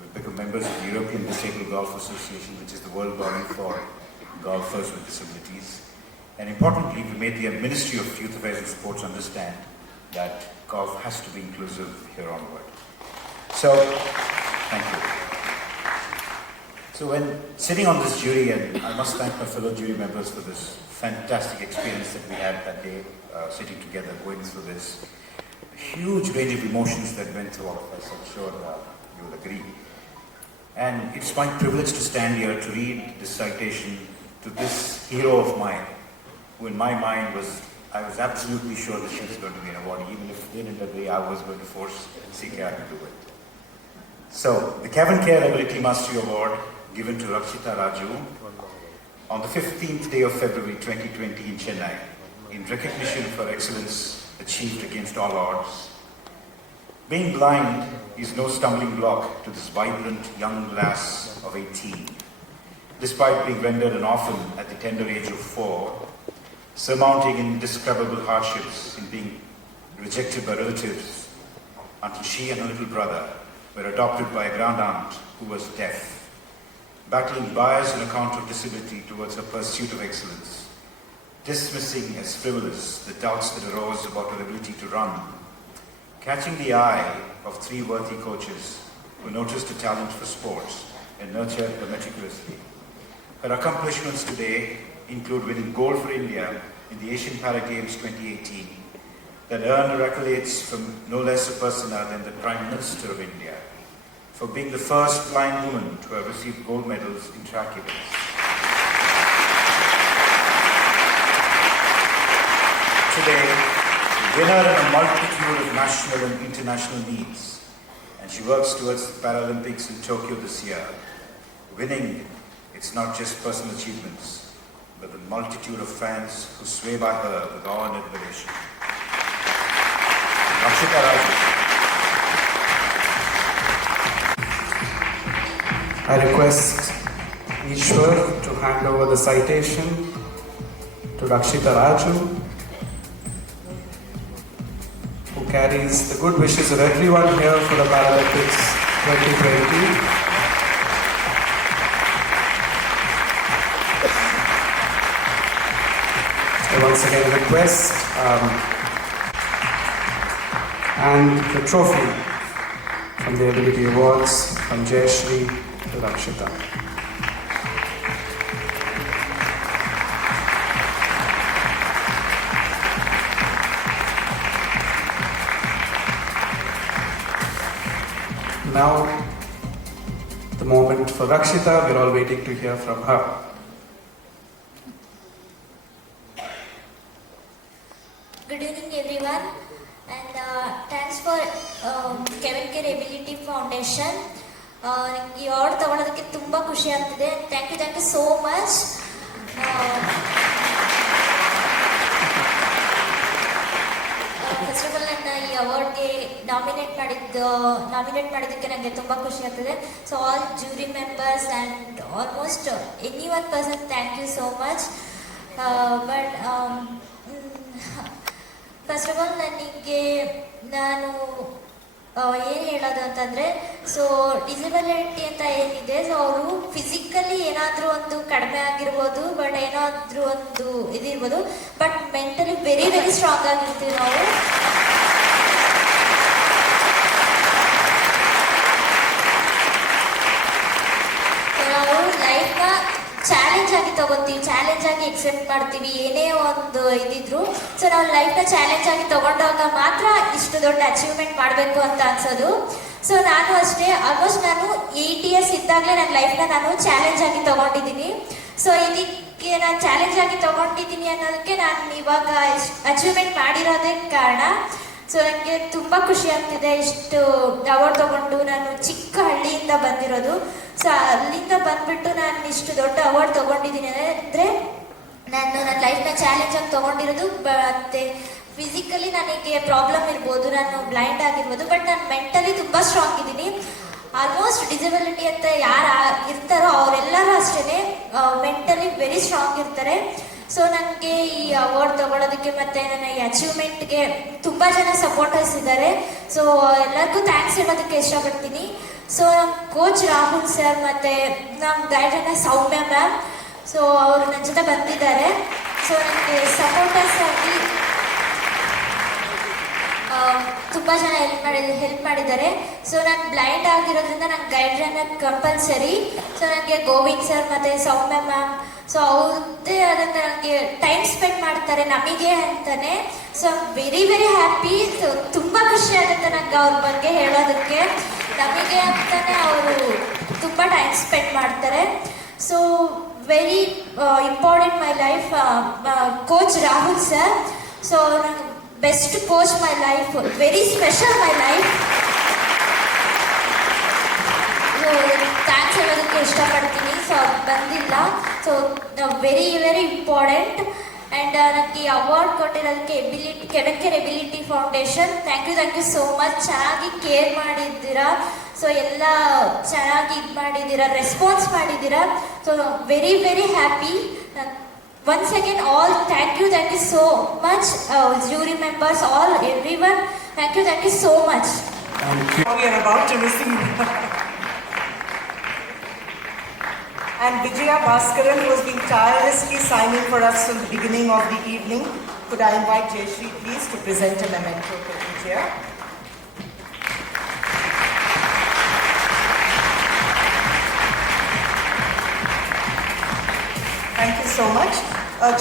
We've become members of the European Disabled Golf Association, which is the world body for golfers with disabilities. And importantly, we made the Ministry of Youth Affairs and Sports understand that golf has to be inclusive here onward. So, thank you. So when sitting on this jury, and I must thank my fellow jury members for this fantastic experience that we had that day, sitting together, going through this huge range of emotions that went through all of us. I'm sure you will agree. And it's my privilege to stand here to read this citation to this hero of mine, who in my mind I was absolutely sure that she was going to be an awardee, even if they didn't agree, I was going to force CKR to do it. So, the CavinKare Ability Mastery Award, given to Rakshita Raju on the 15th day of February 2020 in Chennai, in recognition for excellence achieved against all odds. Being blind is no stumbling block to this vibrant young lass of 18. Despite being rendered an orphan at the tender age of 4, surmounting indescribable hardships in being rejected by relatives until she and her little brother were adopted by a grand aunt who was deaf. Battling bias on account of disability towards her pursuit of excellence, dismissing as frivolous the doubts that arose about her ability to run, catching the eye of 3 worthy coaches who noticed her talent for sports and nurtured her meticulously. Her accomplishments today include winning gold for India in the Asian Para Games 2018 that earned her accolades from no less a person than the Prime Minister of India, for being the first blind woman to have received gold medals in track events. Today, winner in a multitude of national and international meets, and she works towards the Paralympics in Tokyo this year. Winning, it's not just personal achievements, but the multitude of fans who sway by her with awe and admiration. Rakshita Raju. I request Ishwar to hand over the citation to Rakshita Raju, who carries the good wishes of everyone here for the Paralympics 2020. I once again request and the trophy from the Ability Awards from Jayashri to Rakshita. Now, the moment for Rakshita, we're all waiting to hear from her. Good evening everyone, and thanks for CavinKare Ability Foundation. ಈ award ತಗೊಳ್ಳೋದಕ್ಕೆ ತುಂಬ ಖುಷಿ ಆಗ್ತಿದೆ. Thank you so much. ನನ್ನ ಈ ಅವಾರ್ಡ್ಗೆ nominate ಮಾಡಿದ್ದಕ್ಕೆ ನನಗೆ ತುಂಬ ಖುಷಿ ಆಗ್ತದೆ. So all jury members and almost any one person thank you so much. But first of all ನಾನು ಏನು ಹೇಳೋದು ಅಂತಂದರೆ, ಸೊ ಡಿಸಬಿಲಿಟಿ ಅಂತ ಏನಿದೆ, ಸೊ ಅವರು ಫಿಸಿಕಲಿ ಏನಾದರೂ ಒಂದು ಕಡಿಮೆ ಆಗಿರ್ಬೋದು, ಬಟ್ ಏನಾದರೂ ಒಂದು ಇದಿರ್ಬೋದು, but mentally very very strong ಆಗಿರ್ತೀವಿ ನಾವು. ನಾವು ಲೈಫ್ನ ಚಾಲೆಂಜ್ ಆಗಿ ತಗೋತೀವಿ, ಚಾಲೆಂಜ್ ಆಗಿ ಎಕ್ಸೆಪ್ಟ್ ಮಾಡ್ತೀವಿ, ಏನೇ ಒಂದು ಇದಿದ್ರು. ಸೊ ನಾವು ಲೈಫ್ನ ಚಾಲೆಂಜ್ ಆಗಿ ತಗೊಂಡಾಗ ಮಾತ್ರ ಇಷ್ಟು ದೊಡ್ಡ ಅಚೀವ್ಮೆಂಟ್ ಮಾಡಬೇಕು ಅಂತ ಅನ್ಸೋದು. ಸೊ ನಾನು ಅಷ್ಟೇ, ಆಲ್ಮೋಸ್ಟ್ ನಾನು 8 years ಇದ್ದಾಗಲೇ ನನ್ನ ಲೈಫ್ನ ನಾನು ಚಾಲೆಂಜ್ ಆಗಿ ತಗೊಂಡಿದ್ದೀನಿ. ಸೊ ಇದಕ್ಕೆ ನಾನು ಚಾಲೆಂಜ್ ಆಗಿ ತಗೊಂಡಿದ್ದೀನಿ ಅನ್ನೋದಕ್ಕೆ ನಾನು ಇವಾಗ ಅಚೀವ್ಮೆಂಟ್ ಮಾಡಿರೋದೇ ಕಾರಣ. ಸೊ ನನಗೆ ತುಂಬ ಖುಷಿ ಆಗ್ತಿದೆ ಇಷ್ಟು ಅವಾರ್ಡ್ ತಗೊಂಡು. ನಾನು ಚಿಕ್ಕ ಹಳ್ಳಿಯಿಂದ ಬಂದಿರೋದು. ಸೊ ಅಲ್ಲಿಂದ ಬಂದ್ಬಿಟ್ಟು ನಾನು ಇಷ್ಟು ದೊಡ್ಡ ಅವಾರ್ಡ್ ತಗೊಂಡಿದ್ದೀನಿ ಅಂದರೆ ನಾನು ನನ್ನ ಲೈಫ್ನ ಚಾಲೆಂಜ್ ಆಗಿ ತಗೊಂಡಿರೋದು. ಮತ್ತು ಫಿಸಿಕಲಿ ನನಗೆ ಪ್ರಾಬ್ಲಮ್ ಇರ್ಬೋದು, ನಾನು ಬ್ಲೈಂಡ್ ಆಗಿರ್ಬೋದು, ಬಟ್ ನಾನು ಮೆಂಟಲಿ ತುಂಬ ಸ್ಟ್ರಾಂಗ್ ಇದ್ದೀನಿ. ಆಲ್ಮೋಸ್ಟ್ ಡಿಸಬಿಲಿಟಿ ಅಂತ ಯಾರು ಇರ್ತಾರೋ ಅವರೆಲ್ಲರೂ ಅಷ್ಟೇ ಮೆಂಟಲಿ ವೆರಿ ಸ್ಟ್ರಾಂಗ್ ಇರ್ತಾರೆ. ಸೊ ನನಗೆ ಈ ಅವಾರ್ಡ್ ತಗೊಳ್ಳೋದಕ್ಕೆ ಮತ್ತು ನನ್ನ ಈ ಅಚೀವ್ಮೆಂಟ್ಗೆ ತುಂಬ ಜನ ಸಪೋರ್ಟರ್ಸ್ ಇದ್ದಾರೆ. ಸೊ ಎಲ್ಲರಿಗೂ ಥ್ಯಾಂಕ್ಸ್ ಹೇಳೋದಕ್ಕೆ ಇಷ್ಟಪಡ್ತೀನಿ. ಸೊ ನಮ್ಮ ಕೋಚ್ ರಾಹುಲ್ ಸರ್ ಮತ್ತು ನಮ್ಮ ಗೈಡನ್ನ ಸೌಮ್ಯ ಮ್ಯಾಮ್, ಸೊ ಅವರು ನನ್ನ ಜೊತೆ ಬಂದಿದ್ದಾರೆ. ಸೊ ನನಗೆ ಸಪೋರ್ಟರ್ಸ್ ಆಗಿ ತುಂಬ ಜನ ಹೆಲ್ಪ್ ಮಾಡಿದ್ದಾರೆ. ಸೊ ನಾನು ಬ್ಲೈಂಡ್ ಆಗಿರೋದ್ರಿಂದ ನನ್ನ ಗೈಡ್ರನ್ನ ಕಂಪಲ್ಸರಿ. ಸೊ ನನಗೆ ಗೋವಿಂದ್ ಸರ್ ಮತ್ತು ಸೌಮ್ಯ ಮ್ಯಾಮ್, ಸೊ ಅವ್ರದ್ದೇ ಆದಂಥ ನನಗೆ ಟೈಮ್ ಸ್ಪೆಂಡ್ ಮಾಡ್ತಾರೆ ನಮಗೆ ಅಂತಲೇ. So very very happy. So ತುಂಬ ಖುಷಿ ಆಗುತ್ತೆ ನನಗೆ ಅವ್ರ ಬಗ್ಗೆ ಹೇಳೋದಕ್ಕೆ. ನಮಗೆ ಅಂತಲೇ ಅವರು ತುಂಬ ಟೈಮ್ ಸ್ಪೆಂಡ್ ಮಾಡ್ತಾರೆ. So very important my life coach Rahul sir. So ನಾನು best coach my life, very special my life. Thanks ಹೇಳೋದಕ್ಕೆ ಇಷ್ಟಪಡ್ತೀನಿ. ಸೊ ಅವ್ರು ಬಂದಿಲ್ಲ. So very very important. And ನನಗೆ ಈ ಅವಾರ್ಡ್ ಕೊಟ್ಟಿರೋದಕ್ಕೆ CavinKare Ability Foundation, thank you so much. ಚೆನ್ನಾಗಿ care ಮಾಡಿದ್ದೀರಾ. ಸೊ ಎಲ್ಲ ಚೆನ್ನಾಗಿ ಇದು ಮಾಡಿದ್ದೀರಾ, ರೆಸ್ಪಾನ್ಸ್ ಮಾಡಿದ್ದೀರಾ. So very very happy. Once again, all thank you so much, jury members, all everyone. Thank you so much. We are about to receive. And Vijaya Bhaskaran, who has been tirelessly signing for us from the beginning of the evening. Could I invite Jayashree, please, to present a memento to Vijaya? Thank you so much.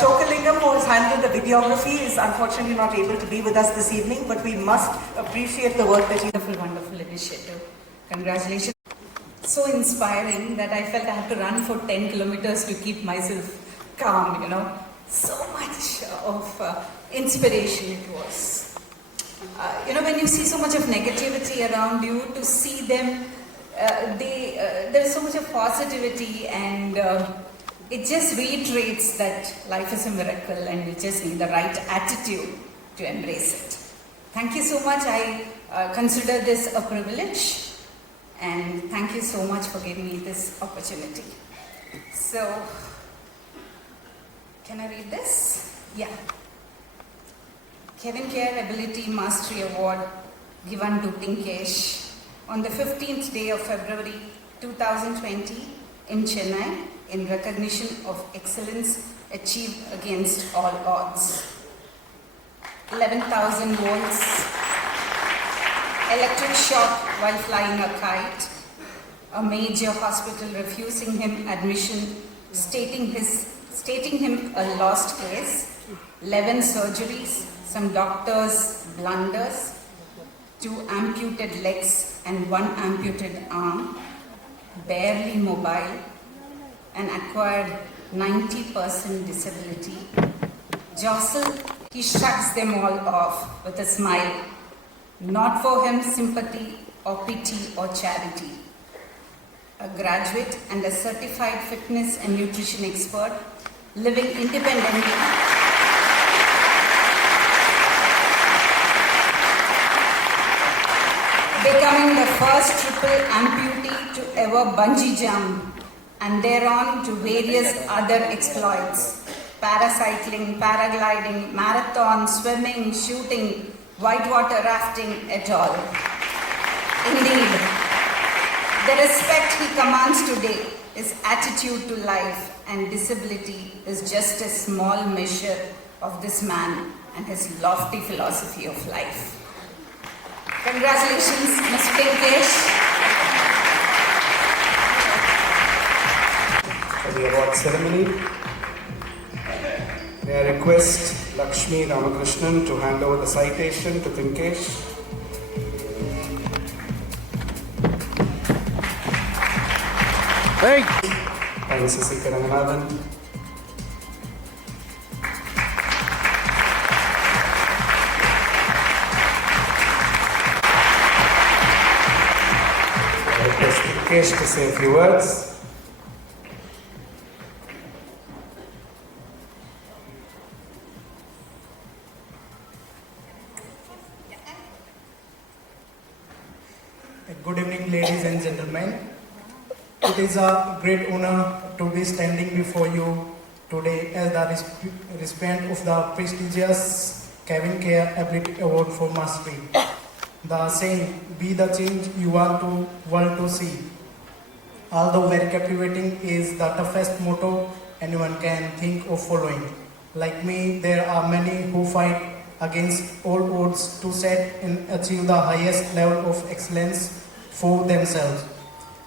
Chokalingam, who has handled the videography, is unfortunately not able to be with us this evening, but we must appreciate the work that he... Wonderful initiative. Congratulations. So inspiring that I felt I had to run for 10 kilometers to keep myself calm, you know. So much of inspiration it was. You know, when you see so much of negativity around you, to see them, there is so much of positivity, and it just reiterates that life is a miracle and we just need the right attitude to embrace it. Thank you so much. I consider this a privilege, and thank you so much for giving me this opportunity. So, can I read this? Yeah. CavinKare Ability Mastery Award given to Tinkesh on the 15th day of February 2020 in Chennai, in recognition of excellence achieved against all odds. 11,000 volts, electric shock while flying a kite, a major hospital refusing him admission, stating him a lost case, 11 surgeries, some doctors' blunders, 2 amputated legs and 1 amputated arm, barely mobile, and acquired 90% disability. Jostled, he shrugs them all off with a smile. Not for him sympathy or pity or charity. A graduate and a certified fitness and nutrition expert, living independently. becoming the first triple amputee to ever bungee jump, and thereon to various other exploits: paracycling, paragliding, marathon, swimming, shooting, whitewater rafting, et al. Indeed, the respect he commands today, his attitude to life and disability is just a small measure of this man and his lofty philosophy of life. Congratulations, Mr. Venkatesh. For the award ceremony, may I request Lakshmi Ramakrishnan to hand over the citation to Venkatesh. By Mrs. C. Ramanathan. I request Venkatesh to say a few words. Good evening, ladies and gentlemen. It is a great honor to be standing before you today as the recipient of the prestigious CavinKare Ability Award for Mastery. The saying, "Be the change you want the world to see." Although very captivating, is the toughest motto anyone can think of following. Like me, there are many who fight against all odds to set and achieve the highest level of excellence for themselves.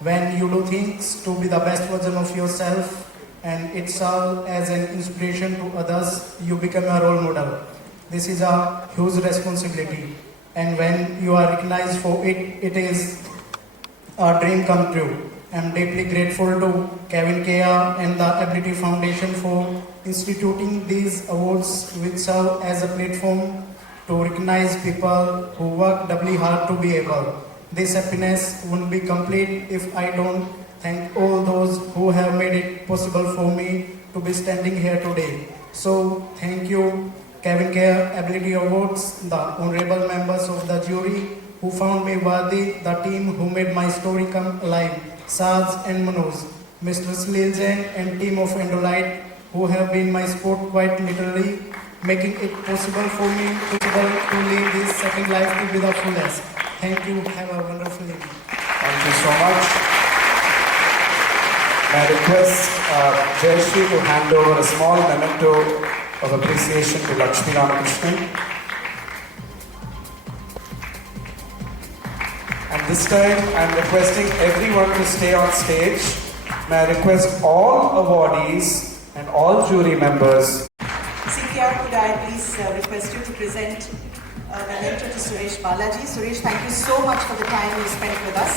When you do things to be the best version of yourself and it serves as an inspiration to others, you become a role model. This is a huge responsibility, and when you are recognized for it, it is a dream come true. I am deeply grateful to CavinKare and the Ability Foundation for instituting these awards, which serve as a platform to recognize people who work doubly hard to be able. This happiness wouldn't be complete if I don't thank all those who have made it possible for me to be standing here today. So thank you, CavinKare Ability Awards, the honorable members of the jury who found me worthy, the team who made my story come alive, Saz and Manoj, Mr. Salil Jain and team of Endolite who have been my support quite literally, making it possible for me to live this second life to be the fullest. Thank you. Have a wonderful evening. Thank you so much. I request Jayashree to hand over a small memento of appreciation to Lakshmi Ramakrishnan. And this time I am requesting everyone to stay on stage. May I request all awardees and all jury members. CPR, could I please request you to present a memento to Suresh Balaji. Suresh, thank you so much for the time you spent with us.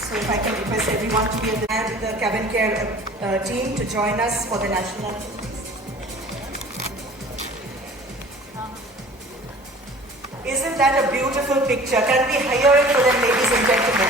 So if I can request everyone to be at the CavinKare team to join us for the national anthem. Isn't that a beautiful picture? Can we hire it for them, ladies and gentlemen?